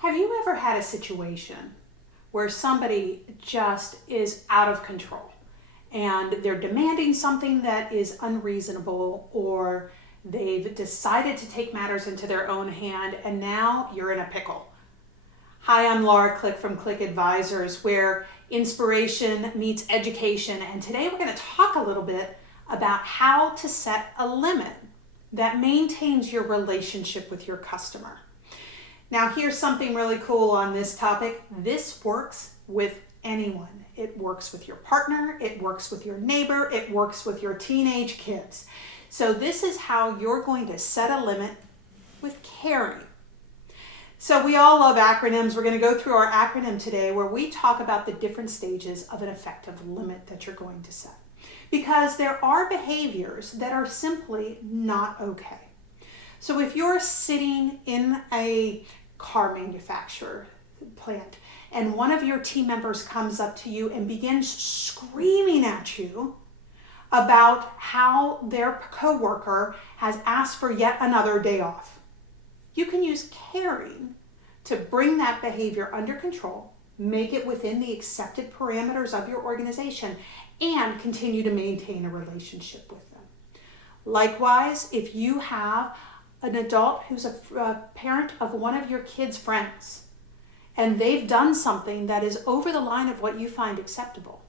Have you ever had a situation where somebody just is out of control and they're demanding something that is unreasonable, or they've decided to take matters into their own hand and now you're in a pickle? Hi, I'm Laura Click from Click Advisors, where inspiration meets education, and today we're going to talk a little bit about how to set a limit that maintains your relationship with your customer. Now, here's something really cool on this topic. This works with anyone. It works with your partner, it works with your neighbor, it works with your teenage kids. So this is how you're going to set a limit with caring. So we all love acronyms. We're going to go through our acronym today where we talk about the different stages of an effective limit that you're going to set. Because there are behaviors that are simply not okay. So if you're sitting in a car manufacturer plant and one of your team members comes up to you and begins screaming at you about how their coworker has asked for yet another day off, you can use caring to bring that behavior under control, make it within the accepted parameters of your organization, and continue to maintain a relationship with them. Likewise, if you have an adult who's a parent of one of your kids' friends, and they've done something that is over the line of what you find acceptable,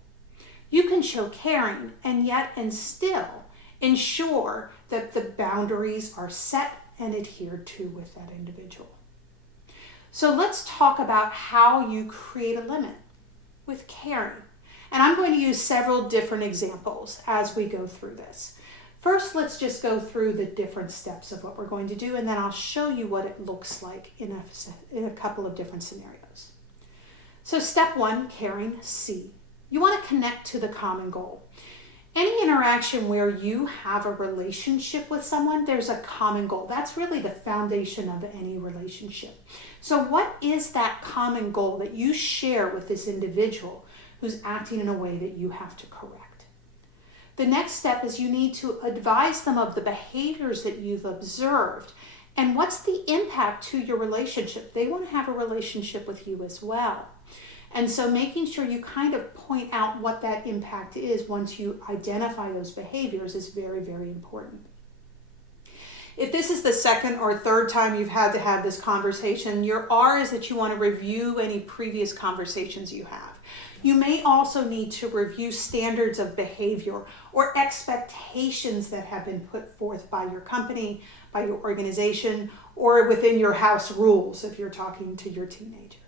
you can show caring and still ensure that the boundaries are set and adhered to with that individual. So let's talk about how you create a limit with caring. And I'm going to use several different examples as we go through this. First, let's just go through the different steps of what we're going to do, and then I'll show you what it looks like in a couple of different scenarios. So step one, caring, C. You want to connect to the common goal. Any interaction where you have a relationship with someone, there's a common goal. That's really the foundation of any relationship. So what is that common goal that you share with this individual who's acting in a way that you have to correct? The next step is you need to advise them of the behaviors that you've observed and what's the impact to your relationship. They want to have a relationship with you as well. And so making sure you kind of point out what that impact is once you identify those behaviors is very, very important. If this is the second or third time you've had to have this conversation, your R is that you want to review any previous conversations you have. You may also need to review standards of behavior or expectations that have been put forth by your company, by your organization, or within your house rules if you're talking to your teenager.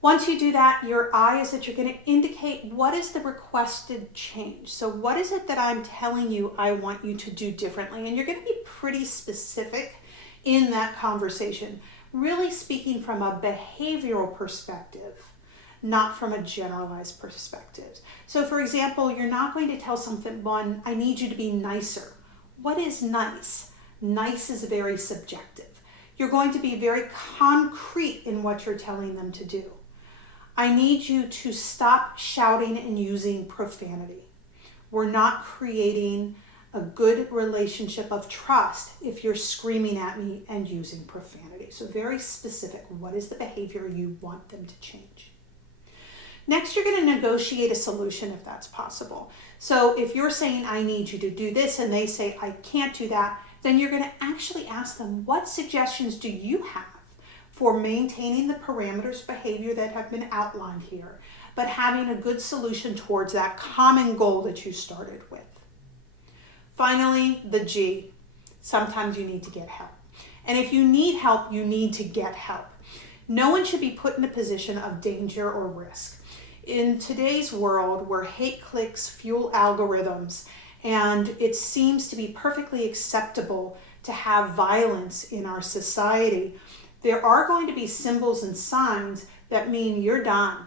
Once you do that, your I is that you're going to indicate what is the requested change. So what is it that I'm telling you I want you to do differently? And you're going to be pretty specific in that conversation, really speaking from a behavioral perspective, not from a generalized perspective. So for example, you're not going to tell someone, I need you to be nicer. What is nice? Nice is very subjective. You're going to be very concrete in what you're telling them to do. I need you to stop shouting and using profanity. We're not creating a good relationship of trust if you're screaming at me and using profanity. So very specific. What is the behavior you want them to change? Next, you're going to negotiate a solution if that's possible. So if you're saying, I need you to do this, and they say, I can't do that, then you're going to actually ask them, what suggestions do you have for maintaining the parameters behavior that have been outlined here, but having a good solution towards that common goal that you started with? Finally, the G. Sometimes you need to get help. And if you need help, you need to get help. No one should be put in a position of danger or risk. In today's world where hate clicks fuel algorithms and it seems to be perfectly acceptable to have violence in our society, there are going to be symbols and signs that mean you're done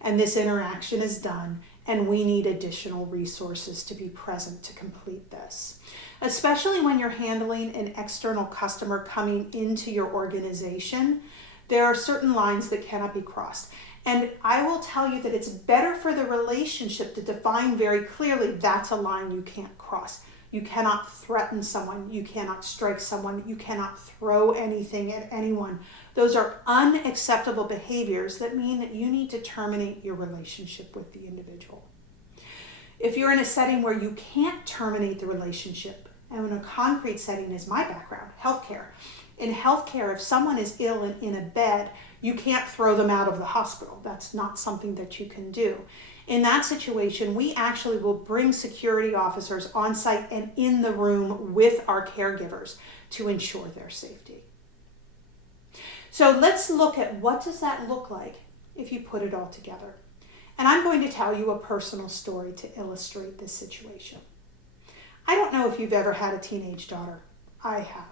and this interaction is done and we need additional resources to be present to complete this. Especially when you're handling an external customer coming into your organization, there are certain lines that cannot be crossed. And I will tell you that it's better for the relationship to define very clearly that's a line you can't cross. You cannot threaten someone. You cannot strike someone. You cannot throw anything at anyone. Those are unacceptable behaviors that mean that you need to terminate your relationship with the individual. If you're in a setting where you can't terminate the relationship, and in a concrete setting is my background, healthcare. In healthcare, if someone is ill and in a bed, you can't throw them out of the hospital. That's not something that you can do. In that situation, we actually will bring security officers on site and in the room with our caregivers to ensure their safety. So let's look at what does that look like if you put it all together. And I'm going to tell you a personal story to illustrate this situation. I don't know if you've ever had a teenage daughter. I have.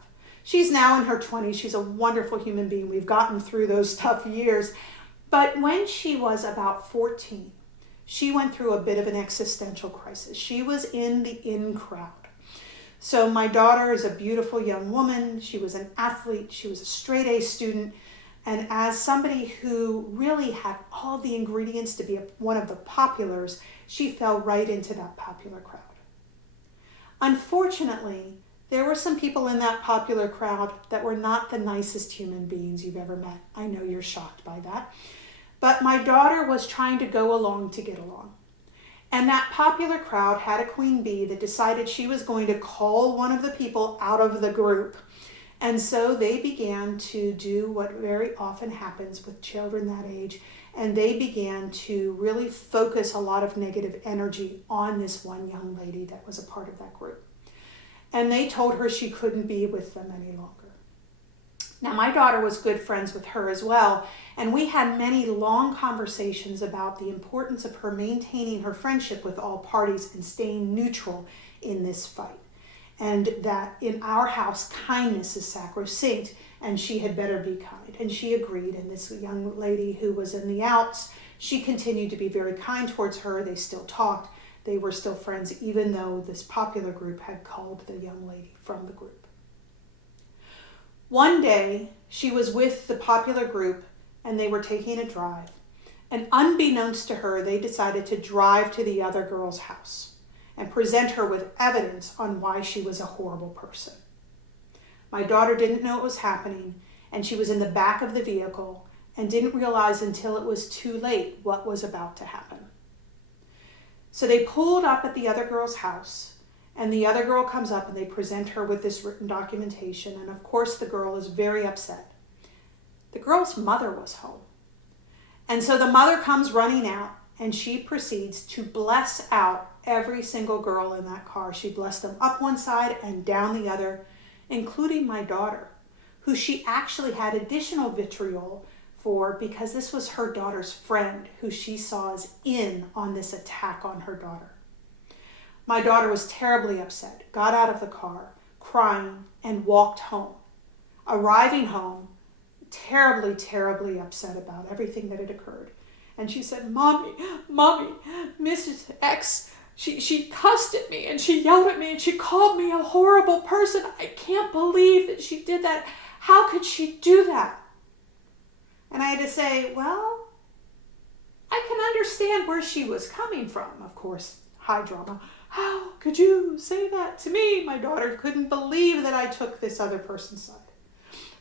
She's now in her 20s. She's a wonderful human being. We've gotten through those tough years. But when she was about 14, she went through a bit of an existential crisis. She was in the in crowd. So my daughter is a beautiful young woman. She was an athlete. She was a straight A student. And as somebody who really had all the ingredients to be one of the populars, she fell right into that popular crowd. Unfortunately, there were some people in that popular crowd that were not the nicest human beings you've ever met. I know you're shocked by that. But my daughter was trying to go along to get along. And that popular crowd had a queen bee that decided she was going to call one of the people out of the group. And so they began to do what very often happens with children that age. And they began to really focus a lot of negative energy on this one young lady that was a part of that group. And they told her she couldn't be with them any longer. Now, my daughter was good friends with her as well, and we had many long conversations about the importance of her maintaining her friendship with all parties and staying neutral in this fight. And that in our house, kindness is sacrosanct, and she had better be kind. And she agreed, and this young lady who was in the outs, she continued to be very kind towards her. They still talked. They were still friends, even though this popular group had called the young lady from the group. One day, she was with the popular group, and they were taking a drive. And unbeknownst to her, they decided to drive to the other girl's house and present her with evidence on why she was a horrible person. My daughter didn't know it was happening, and she was in the back of the vehicle and didn't realize until it was too late what was about to happen. So they pulled up at the other girl's house, and the other girl comes up and they present her with this written documentation, and of course the girl is very upset. The girl's mother was home. And so the mother comes running out, and she proceeds to bless out every single girl in that car. She blessed them up one side and down the other, including my daughter, who she actually had additional vitriol for because this was her daughter's friend who she saw as in on this attack on her daughter. My daughter was terribly upset, got out of the car, crying, and walked home. Arriving home, terribly, terribly upset about everything that had occurred. And she said, Mommy, Mrs. X, she cussed at me and she yelled at me and she called me a horrible person. I can't believe that she did that. How could she do that? And I had to say, well, I can understand where she was coming from. Of course, high drama. How could you say that to me? My daughter couldn't believe that I took this other person's side.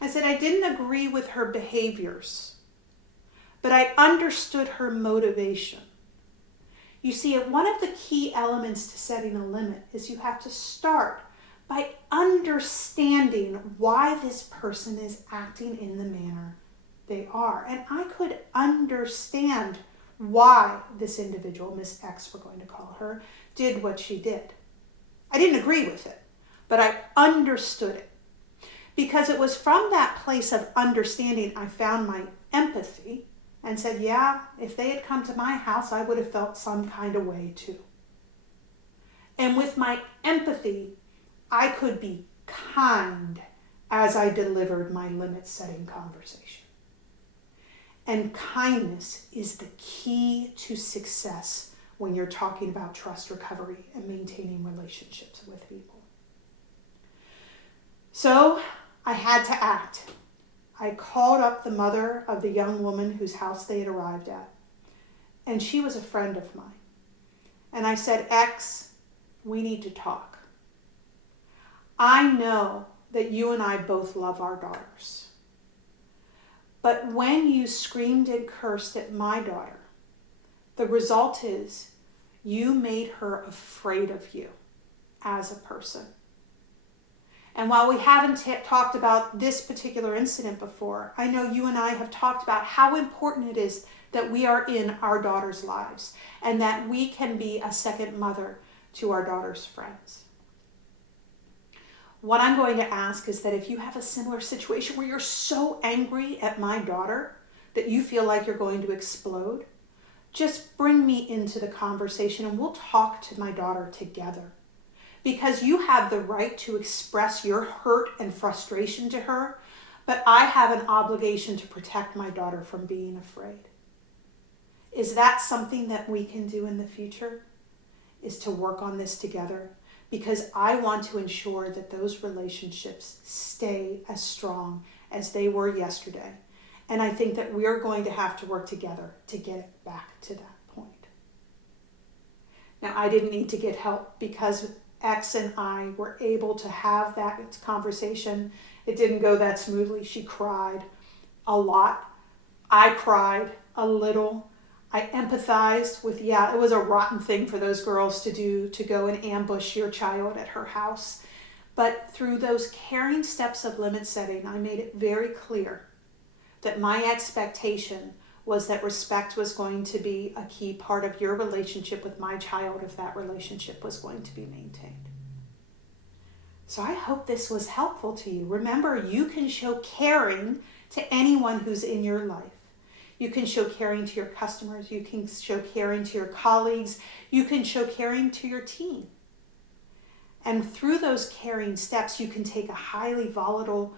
I said I didn't agree with her behaviors, but I understood her motivation. You see, one of the key elements to setting a limit is you have to start by understanding why this person is acting in the manner they are. And I could understand why this individual, Miss X, we're going to call her, did what she did. I didn't agree with it, but I understood it. Because it was from that place of understanding I found my empathy and said, yeah, if they had come to my house, I would have felt some kind of way too. And with my empathy, I could be kind as I delivered my limit-setting conversation. And kindness is the key to success when you're talking about trust recovery and maintaining relationships with people. So I had to act. I called up the mother of the young woman whose house they had arrived at, and she was a friend of mine. And I said, X, we need to talk. I know that you and I both love our daughters. But when you screamed and cursed at my daughter, the result is you made her afraid of you as a person. And while we haven't talked about this particular incident before, I know you and I have talked about how important it is that we are in our daughters' lives and that we can be a second mother to our daughters' friends. What I'm going to ask is that if you have a similar situation where you're so angry at my daughter that you feel like you're going to explode, just bring me into the conversation and we'll talk to my daughter together. Because you have the right to express your hurt and frustration to her, but I have an obligation to protect my daughter from being afraid. Is that something that we can do in the future? Is to work on this together? Because I want to ensure that those relationships stay as strong as they were yesterday. And I think that we're going to have to work together to get it back to that point. Now, I didn't need to get help because X and I were able to have that conversation. It didn't go that smoothly. She cried a lot. I cried a little. I empathized with, it was a rotten thing for those girls to do, to go and ambush your child at her house. But through those caring steps of limit setting, I made it very clear that my expectation was that respect was going to be a key part of your relationship with my child if that relationship was going to be maintained. So I hope this was helpful to you. Remember, you can show caring to anyone who's in your life. You can show caring to your customers. You can show caring to your colleagues. You can show caring to your team. And through those caring steps, you can take a highly volatile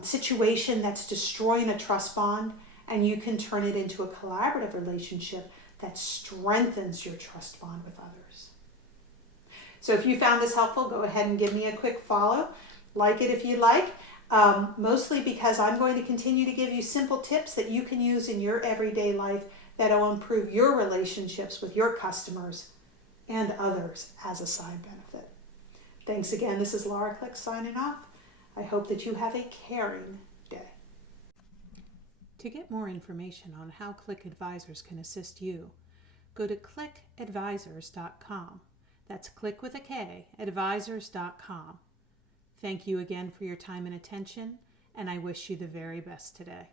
situation that's destroying a trust bond, and you can turn it into a collaborative relationship that strengthens your trust bond with others. So if you found this helpful, go ahead and give me a quick follow. Like it if you like, mostly because I'm going to continue to give you simple tips that you can use in your everyday life that will improve your relationships with your customers and others as a side benefit. Thanks again. This is Laura Click signing off. I hope that you have a caring day. To get more information on how Click Advisors can assist you, go to clickadvisors.com. That's click with a K, advisors.com. Thank you again for your time and attention, and I wish you the very best today.